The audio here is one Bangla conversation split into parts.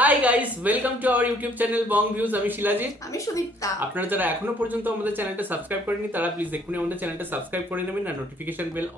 Hi guys, welcome to our YouTube channel Bong views. আমি শিলাজিৎ। আমি সুদীপ্তা। আপনারা যারা এখনো পর্যন্ত আমাদের চ্যানেলটা সাবস্ক্রাইব করেননি তারা প্লিজ এক্ষুনি আমাদের চ্যানেলটা সাবস্ক্রাইব করে নেবেন আর নোটিফিকেশন বেল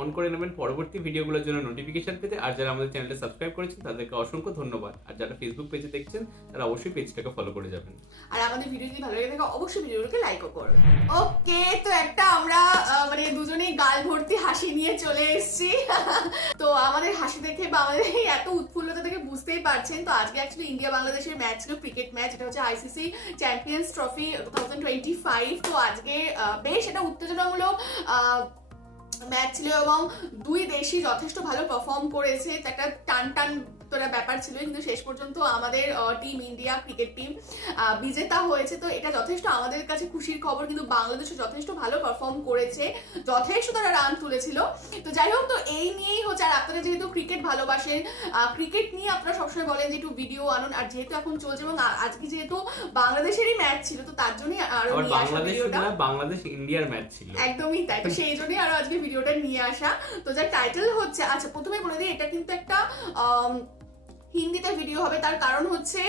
অন করে নেবেন পরবর্তী ভিডিওগুলোর জন্য নোটিফিকেশন পেতে। আর যারা আমাদের চ্যানেলটা সাবস্ক্রাইব করেছেন তাদেরকে অসংখ্য ধন্যবাদ। আর যারা ফেসবুক পেজে দেখছেন তারা অবশ্যই পেজটাকে ফলো করে যাবেন। আর আমাদের ভিডিও যদি ভালো লাগে থাকে অবশ্যই ভিডিওগুলোকে লাইকও করবেন। ওকে, তো একটা আমরা মানে দুজনেই গাল ভর্তি হাসি নিয়ে চলে এসেছি। তো আমাদের হাসি দেখে বা আমাদের এই এত উৎফুল্লতা থেকে বুঝতেই পারছেন। তো আজকে অ্যাকচুয়ালি ইন্ডিয়া বাংলাদেশের ম্যাচ ছিল, ক্রিকেট ম্যাচ। এটা হচ্ছে আইসিসি চ্যাম্পিয়ন্স ট্রফি 2025। তো আজকে বেশ এটা উত্তেজনামূলক ম্যাচ ছিল এবং দুই দেশই যথেষ্ট ভালো পারফর্ম করেছে। একটা টান তোরা ব্যাপার ছিল, কিন্তু শেষ পর্যন্ত আমাদের টিম ইন্ডিয়া ক্রিকেট টিম বিজেতা হয়েছে। তো এটা যথেষ্ট আমাদের কাছে খুশির খবর। কিন্তু বাংলাদেশও যথেষ্ট ভালো পারফর্ম করেছে, যথেষ্ট তারা রান তুলেছিল। তো যাই হোক, তো এই নিয়েই হচ্ছে। আর আপনারা যেহেতু ক্রিকেট ভালোবাসেন, ক্রিকেট নিয়ে আপনারা সবসময় বলেন যে একটু ভিডিও আনুন। আর যেহেতু এখন চলছে এবং আজকে যেহেতু বাংলাদেশেরই ম্যাচ ছিল, তো তার জন্যই আরো নিয়ে আসা ভিডিওটা। বাংলাদেশ ইন্ডিয়ার ম্যাচ ছিল, একদমই তাই। তো সেই জন্যই আরো আজকে ভিডিওটা নিয়ে আসা। তো যার টাইটেল হচ্ছে, আচ্ছা প্রথমে বলে দিই, এটা কিন্তু একটা হিন্দিতে ভিডিও হবে। তার কারণ হচ্ছে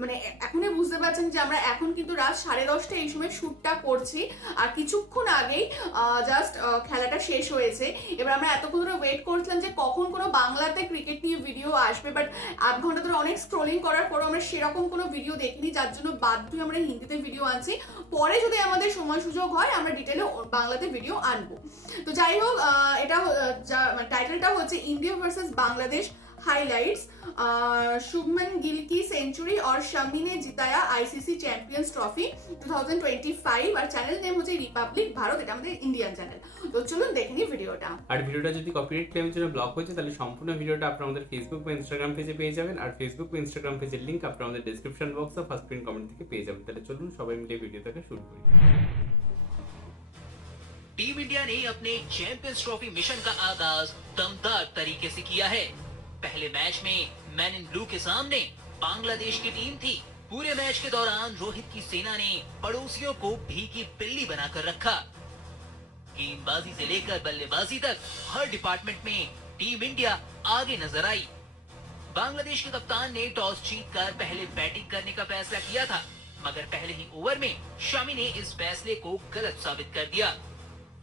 মানে এখনই বুঝতে পারছেন যে আমরা এখন কিন্তু রাত 10:30 এই সময় শ্যুটটা করছি। আর কিছুক্ষণ আগেই জাস্ট খেলাটা শেষ হয়েছে। এবার আমরা এতক্ষণ ধরে ওয়েট করছিলাম যে কখন কোনো বাংলাতে ক্রিকেট নিয়ে ভিডিও আসবে, বাট 8 ঘন্টা ধরে অনেক স্ক্রোলিং করার পর আমরা সেরকম কোনো ভিডিও দেখিনি, যার জন্য বাধ্য হয়ে আমরা হিন্দিতে ভিডিও আনছি। পরে যদি আমাদের সময় সুযোগ হয় আমরা ডিটেলে বাংলাতে ভিডিও আনবো। তো যাই হোক, এটা টাইটেলটা হচ্ছে India versus Bangladesh highlights. Shubman Gill की सेंचुरी और शमी ने जिताया आईसीसी चैंपियंस ट्रॉफी 2025। আর চ্যানেল নেম হচ্ছে রিপাবলিক ভারত। এটা আমাদের ইন্ডিয়ান চ্যানেল। তো চলুন দেখে নিই ভিডিওটা। আর ভিডিওটা যদি কপিরাইট ক্লেমের জন্য ব্লক হয়েছে তাহলে সম্পূর্ণ ভিডিওটা আপনারা আমাদের ফেসবুক বা ইনস্টাগ্রাম পেজে পেয়ে যাবেন। আর ফেসবুক বা ইনস্টাগ্রাম পেজের লিংক আপনারা আমাদের ডেসক্রিপশন বক্স বা ফার্স্ট পিন কমেন্ট থেকে পেয়ে যাবেন। তাহলে চলুন সবাই মিলে ভিডিওটাকে শুরু করি। टीम इंडिया ने अपने चैंपियंस ट्रॉफी मिशन का आगाज दमदार तरीके से किया है। पहले मैच में मैन इन ब्लू के सामने बांग्लादेश की टीम थी। पूरे मैच के दौरान रोहित की सेना ने पड़ोसियों को भीगी पिल्ली बनाकर रखा। गेंदबाजी से लेकर बल्लेबाजी तक हर डिपार्टमेंट में टीम इंडिया आगे नजर आई। बांग्लादेश के कप्तान ने टॉस जीतकर पहले बैटिंग करने का फैसला किया था, मगर पहले ही ओवर में शामी ने इस फैसले को गलत साबित कर दिया।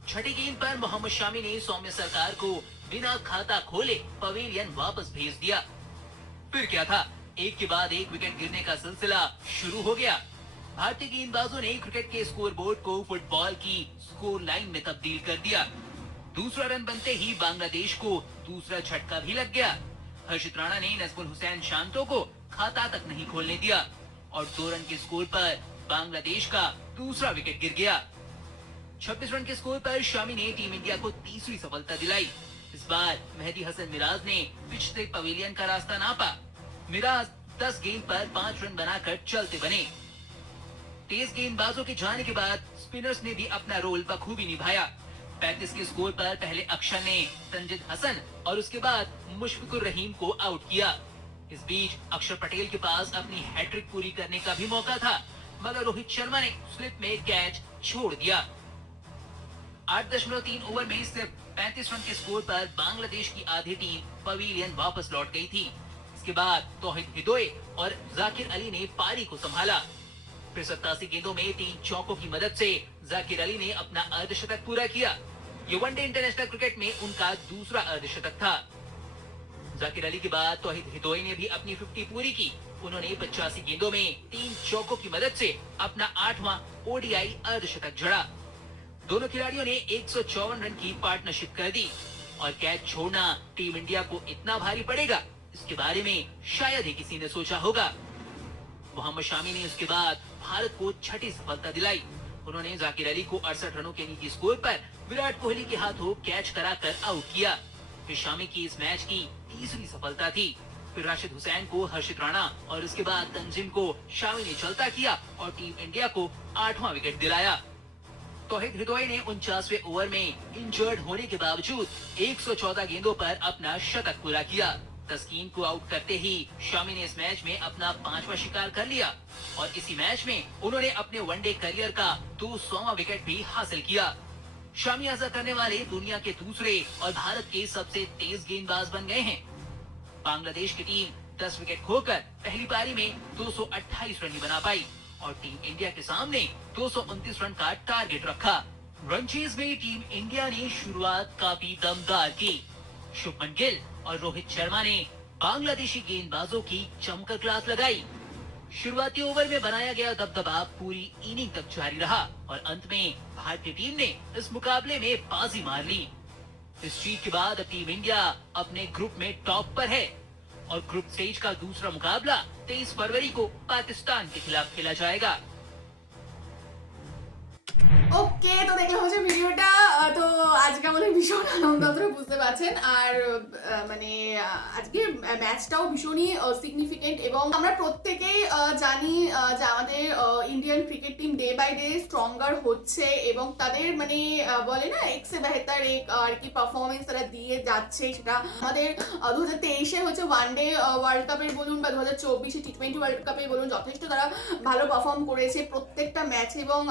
छठी गेंद पर मोहम्मद शामी ने सौम्य सरकार को बिना खाता खोले पवेलियन वापस भेज दिया। फिर क्या था, एक के बाद एक विकेट गिरने का सिलसिला शुरू हो गया। भारतीय गेंदबाजों ने क्रिकेट के स्कोरबोर्ड को फुटबॉल की स्कोर लाइन में तब्दील कर दिया। दूसरा रन बनते ही बांग्लादेश को दूसरा झटका भी लग गया। हर्षित राणा ने नजमुल हुसैन शांतो को खाता तक नहीं खोलने दिया और 2 रन के स्कोर पर बांग्लादेश का दूसरा विकेट गिर गया। 26 रन के स्कोर पर शामी ने टीम इंडिया को तीसरी सफलता दिलाई। इस बार मेहदी हसन मिराज ने पिच से पवेलियन का रास्ता नापा। मिराज 10 गेंद पर 5 रन बनाकर चलते बने। तेज गेंदबाजों के जाने के बाद स्पिनर्स ने भी अपना रोल बखूबी निभाया। 35 के स्कोर पर पहले अक्षर ने तंजिद हसन और उसके बाद मुशफिकुर रहीम को आउट किया। इस बीच अक्षर पटेल के पास अपनी हैट्रिक पूरी करने का भी मौका था, मगर रोहित शर्मा ने स्लिप में कैच छोड़ दिया। 8.3 ओवर में सिर्फ 35 रन के स्कोर पर बांग्लादेश की आधी टीम पवेलियन वापस लौट गई थी। इसके बाद तौहिद हिदोए और जाकिर अली ने पारी को संभाला। फिर 87 गेंदों में 3 चौकों की मदद से जाकिर अली ने अपना अर्धशतक पूरा किया। ये वनडे इंटरनेशनल क्रिकेट में उनका दूसरा अर्धशतक था। जाकिर अली के बाद तौहिद हिदोए ने भी अपनी 50 पूरी की। उन्होंने 85 गेंदों में 3 चौकों की मदद से अपना 8वां ओडीआई अर्धशतक जड़ा। दोनों खिलाड़ियों ने 154 रन की पार्टनरशिप कर दी और कैच छोड़ना टीम इंडिया को इतना भारी पड़ेगा, इसके बारे में शायद ही किसी ने सोचा होगा। मोहम्मद शामी ने उसके बाद भारत को छठी सफलता दिलाई। उन्होंने जाकिर अली को 68 रनों के निजी स्कोर पर विराट कोहली के हाथों कैच कराकर आउट किया। फिर शामी की इस मैच की तीसरी सफलता थी। फिर राशिद हुसैन को हर्षित राणा और उसके बाद तंजिम को शामी ने चलता किया और टीम इंडिया को 8वां विकेट दिलाया। तौहिद हिदोए ने 49वें ओवर में इंजर्ड होने के बावजूद 114 गेंदों पर अपना शतक पूरा किया। तस्कीन को आउट करते ही शामी ने इस मैच में अपना 5वां शिकार कर लिया और इसी मैच में उन्होंने अपने वनडे करियर का 200वां विकेट भी हासिल किया। शामी ऐसा करने वाले दुनिया के दूसरे और भारत के सबसे तेज गेंदबाज बन गए हैं। बांग्लादेश की टीम 10 विकेट खोकर पहली पारी में 228 रन ही बना पाई और टीम इंडिया के सामने 229 रन का टारगेट रखा। रन चेज में टीम इंडिया ने शुरुआत काफी दमदार की। शुभमन गिल और रोहित शर्मा ने बांग्लादेशी गेंदबाजों की जमकर क्लास लगाई। शुरुआती ओवर में बनाया गया दबदबा पूरी इनिंग तक जारी रहा और अंत में भारतीय टीम ने इस मुकाबले में बाजी मार ली। इस जीत के बाद अब टीम इंडिया अपने ग्रुप में टॉप पर है और ग्रुप स्टेज का दूसरा मुकाबला 23 फरवरी को पाकिस्तान के खिलाफ खेला जाएगा। ওকে, তো দেখলাম হচ্ছে ভিডিওটা। তো আজকে আমাদের ভীষণ আনন্দ, আপনারা বুঝতে পারছেন। আর মানে আজকে ম্যাচটাও ভীষণই সিগনিফিকেন্ট এবং আমরা প্রত্যেকেই জানি যে আমাদের Indian cricket team day by day stronger হচ্ছে এবং তাদের মানে বলে না এক সে বেহতার এক আর কি পারফরমেন্স তারা দিয়ে যাচ্ছে। সেটা আমাদের 2023-এ হচ্ছে ওয়ানডে ওয়ার্ল্ড কাপের বলুন বা 2024-এ টি20 ওয়ার্ল্ড কাপে বলুন, যথেষ্ট তারা ভালো পারফর্ম করেছে প্রত্যেকটা ম্যাচে এবং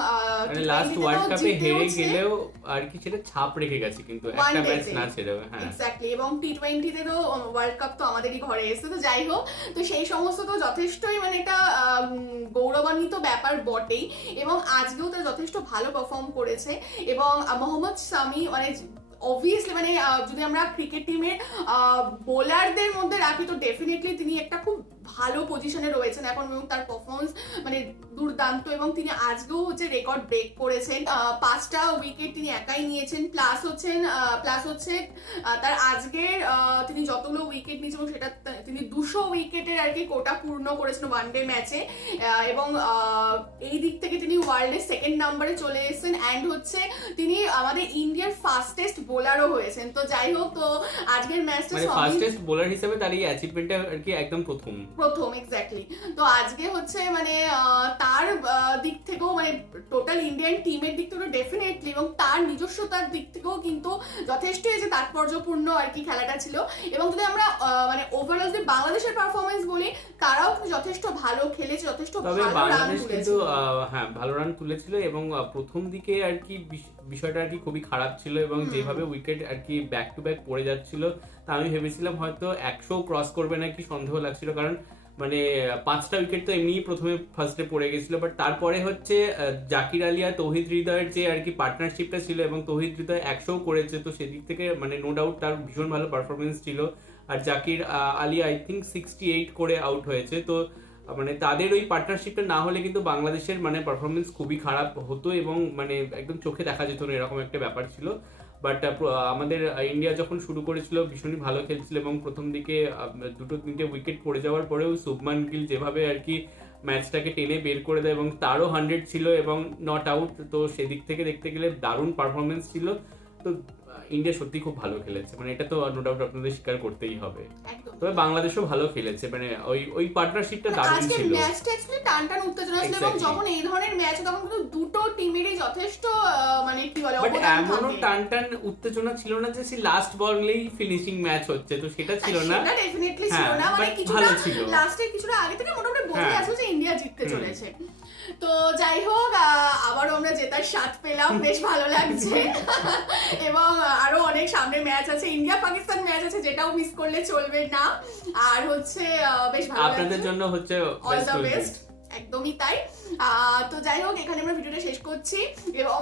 লাস্ট ওয়ার্ল্ড কাপে হেরে গেলেও আর কি সেটা ছাপ রেখে গেছে কিন্তু একটা ম্যাচ না ছেড়ে। হ্যাঁ এক্স্যাক্টলি, এবং টি20-তে তো ওয়ার্ল্ড কাপ তো আমাদেরই ঘরে এসেছে। তো যাই হোক, তো সেই সমস্ত তো যথেষ্টই মানে একটা গৌরবান্বিত ব্যাপার বটেই এবং আজকেও তারা যথেষ্ট ভালো পারফর্ম করেছে এবং মোহাম্মদ শামি মানে অবভিয়াসলি মানে যদি আমরা ক্রিকেট টিমের বোলারদের মধ্যে রাখি তো ডেফিনেটলি তিনি একটা খুব ভালো পজিশনে রয়েছেন এখন এবং তার পারফরমেন্স মানে দুর্দান্ত এবং তিনি আজকেও হচ্ছে রেকর্ড ব্রেক করেছেন। 5টা উইকেট তিনি একাই নিয়েছেন, প্লাস হচ্ছে তার আজকের তিনি যতগুলো উইকেট নিয়েছেন এবং সেটা তিনি 200 উইকেটের আর কি কোটা পূর্ণ করেছেন ওয়ানডে ম্যাচে এবং এই দিক থেকে তিনি ওয়ার্ল্ডের সেকেন্ড নাম্বারে চলে এসেছেন অ্যান্ড হচ্ছে তিনি আমাদের ইন্ডিয়ার ফাস্টেস্ট বোলারও হয়েছেন। তো যাই হোক, তো আজকের ম্যাচটা মানে ফাস্টেস্ট বোলার হিসেবে তার এই অ্যাচিভমেন্টটা আর কি একদম প্রথম এক্স্যাক্টলি। তো আজকে হচ্ছে মানে তার দিক থেকেও মানে টোটাল ইন্ডিয়ান টিমের দিক থেকেও ডেফিনেটলি এবং তার নিজস্বতার দিক থেকেও কিন্তু যথেষ্টই যে তাৎপর্যপূর্ণ আর কি খেলাটা ছিল এবং যদি আমরা মানে ওভারঅল যে বাংলাদেশের পারফরমেন্স বলি তারাও যথেষ্ট ভালো খেলেছে, যথেষ্ট ভালো রান তুলেছে। হ্যাঁ ভালো রান তুলেছিল এবং প্রথম দিকে আর কি বিষয়টা আর কি খুবই খারাপ ছিল এবং যেভাবে উইকেট আর কি ব্যাক টু ব্যাক পড়ে যাচ্ছিল তা আমি ভেবেছিলাম হয়তো 100 ক্রস করবে নাকি সন্দেহ লাগছিল, কারণ মানে 5টা উইকেট তো এমনি প্রথমে ফার্স্টে পড়ে গেছিল, বাট তারপরে হচ্ছে জাকির আলী আর তৌহিদ হৃদয়ের যে আর কি পার্টনারশিপটা ছিল এবং তৌহিদ হৃদয় 100 করেছে, তো সেদিক থেকে মানে নো ডাউট তার ভীষণ ভালো পারফরমেন্স ছিল। আর জাকির আলী আই থিঙ্ক 68 করে আউট হয়েছে, তো মানে তাদের ওই পার্টনারশিপটা না হলে কিন্তু বাংলাদেশের মানে পারফরমেন্স খুবই খারাপ হতো এবং মানে একদম চোখে দেখা যেত না, এরকম একটা ব্যাপার ছিল। বাট আমাদের ইন্ডিয়া যখন শুরু করেছিল ভীষণই ভালো খেলছিল এবং প্রথম দিকে 2-3টে উইকেট পড়ে যাওয়ার পরেও শুভমান গিল যেভাবে আর কি ম্যাচটাকে টেনে বের করে দেয় এবং তারও 100 ছিল এবং নট আউট, তো সেদিক থেকে দেখতে গেলে দারুণ পারফরমেন্স ছিল। তো ইন্ডিয়া সত্যি খুব ভালো খেলেছে, মানে এটা তো নো ডাউট আপনাদের স্বীকার করতেই হবে। তবে বাংলাদেশও ভালো খেলেছে, মানে ওই পার্টনারশিপটা দারুণ ছিল। আজকের ম্যাচটা অ্যাকচুয়ালি টানটান উত্তেজনা ছিল এবং যখন এই ধরনের ম্যাচ তখন কিন্তু দুটো টিমেরই যথেষ্ট মানে কি বলে অবদান থাকে। এমনও টানটান উত্তেজনা ছিল না যে সেই লাস্ট বলেই ফিনিশিং ম্যাচ হচ্ছে, তো সেটা ছিল না, সেটা ডেফিনেটলি ছিল না, মানে কিছুটা লাস্টে কিছুটা আগে থেকে মোটামুটি বোঝা যাচ্ছে যে ইন্ডিয়া জিততে চলেছে। তো যাই হোক, আবারও আমরা জেতার স্বাদ পেলাম, বেশ ভালো লাগছে এবং আরো অনেক সামনে ম্যাচ আছে, ইন্ডিয়া পাকিস্তান ম্যাচ আছে, যেটাও মিস করলে চলবে না। আর হচ্ছে বেশ ভালো আপনাদের জন্য হচ্ছে অল দ্য বেস্ট, একদমই তাই। তো যাই হোক, এখানে আমরা ভিডিওটা শেষ করছি এবং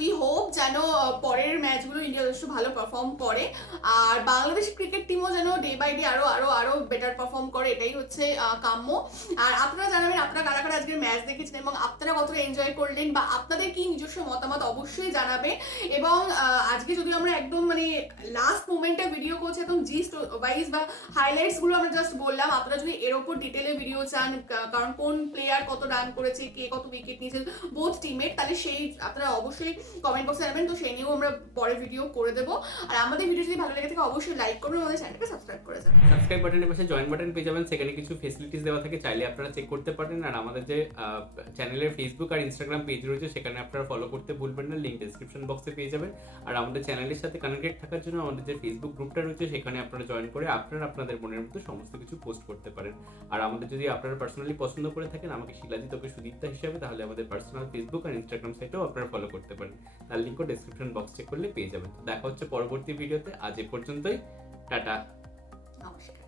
উই হোপ যেন পরের ম্যাচগুলো ইন্ডিয়া যথেষ্ট ভালো পারফর্ম করে আর বাংলাদেশ ক্রিকেট টিমও যেন ডে বাই ডে আরো বেটার পারফর্ম করে, এটাই হচ্ছে কাম্য। আর আপনারা জানাবেন আপনারা কারা কারা আজকের ম্যাচ দেখেছেন এবং আপনারা কতটা এনজয় করলেন বা আপনাদের কি নিজস্ব মতামত অবশ্যই জানাবে। এবং আজকে যদি আমরা একদম মানে লাস্ট মোমেন্টে ভিডিও করছি একদম জিস্ট ওয়াইজ বা হাইলাইটস গুলো আমরা জাস্ট বললাম, আপনারা যদি এর উপর ডিটেলে ভিডিও চান কারণ কোন প্লেয়ার কত রান করেছে, কে কত উইকেট নিয়েছে বোথ টিমের, তাহলে সেই আপনারা অবশ্যই কমেন্ট বক্সে জানাবেন, তো সেই নিয়েও আমরা পরে ভিডিও করে দেবো। আর আমাদের ভিডিও যদি ভালো লেগে থাকে অবশ্যই লাইক করবেন, আমাদের চ্যানেলকে সাবস্ক্রাইব করে যাবেন। সাবস্ক্রাইব বাটনের পাশে জয়েন বাটন পেয়ে যাবেন, সেখানে কিছু ফেসিলিটিস দেওয়া থাকে, চাইলে আপনারা চেক করতে পারেন। আর আমাদের যে চ্যানেলের ফেসবুক আর ইনস্টাগ্রাম পেজ রয়েছে সেখানে আপনারা ফলো করতে ভুলবেন না, লিঙ্ক ডেসক্রিপশন বক্সে পেয়ে যাবেন। আর আমাদের চ্যানেলের সাথে কানেক্টেড থাকার জন্য আমাদের যে ফেসবুক গ্রুপটা রয়েছে সেখানে আপনারা জয়েন করে আপনারা আপনাদের মনের মতো সমস্ত কিছু পোস্ট করতে পারেন। আর আমাদের যদি আপনারা পার্সোনালি পছন্দ করে থাকেন আমাকে শিলাজিৎ ওকে সুদীপ্তা হিসাবে, তাহলে আমাদের পার্সোনাল ফেসবুক আর ইনস্টাগ্রাম সাইটেও আপনারা ফলো করতে পারেন, তার লিঙ্কও ডেসক্রিপশন বক্স চেক করলে পেয়ে যাবেন। দেখা হচ্ছে পরবর্তী ভিডিওতে, আজ এ পর্যন্তই, টাটা, নমস্কার।